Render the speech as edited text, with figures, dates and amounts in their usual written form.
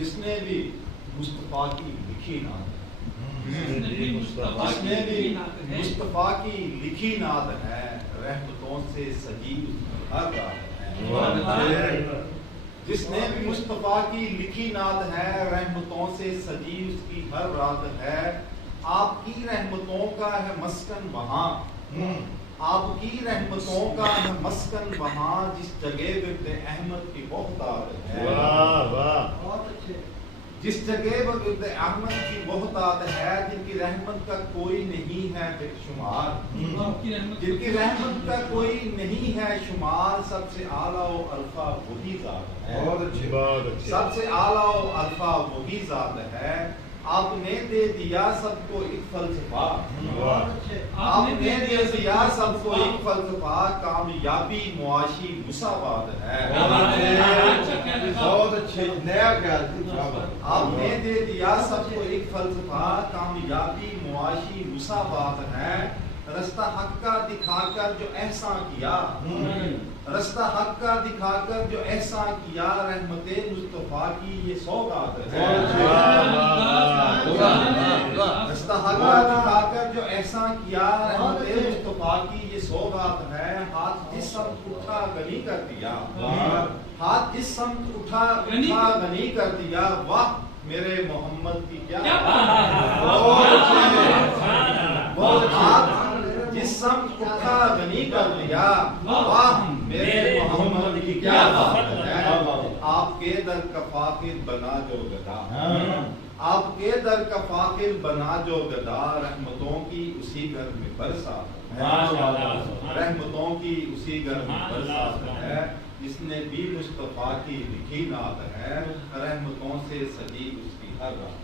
जिसने भी मुस्तफा की लिखी नात जिसने भी मुस्तफा की लिखी नात है, रहमतों से सजी उसकी हर रात है। जिसने भी मुस्तफा की लिखी नात है, रहमतों से सजी उसकी हर रात है। आपकी रहमतों का है मस्कन वहां, आपकी रहमतों का है मस्कन वहां, जिस जगह विर्द अहमद की बहुतात है। बहुत अच्छे। जिस जगह पर विर्द अहमद की बहुतात है, जिनकी रहमत का कोई नहीं है बेशुमार, जिनकी रहमत का कोई नहीं है शुमार, सबसे आला व अल्फा वही ज़ात है। बहुत अच्छी बात। सबसे आला व अल्फा वही ज़ात है। आपने दे दिया सबको एक फलसफा, आपने दे दिया सबको एक फलसफा, कामयाबी मुआशी मुसावात है। बहुत अच्छे, नया ख्याल। आपने दे दिया सबको एक फलसफा, कामयाबी मुआशी मुसावात है। रास्ता हक का दिखाकर जो एहसान किया, रास्ता हक का दिखाकर जो एहसान किया, रहमते मुस्तफा की ये सौगात है। रास्ता हक का दिखाकर जो एहसान किया, रहमते मुस्तफा की ये सौगात है। हाथ जिस समत उठा गनी कर दिया, हाथ जिस समत उठा गनी कर दिया, वाह मेरे मोहम्मद की क्या हाथ जिस समत उठा गनी कर दिया, वाह मेरे मोहम्मद की क्या बात है। आपके दर का फाकिर बना जो गदा, आपके दर का फाकिर बना जो गदा, रहमतों की उसी घर में बरसात है। रहमतों की उसी घर में बरसात है। जिसने भी मुस्तफा की लिखी नात है, रहमतों से सजी उसकी हर रात।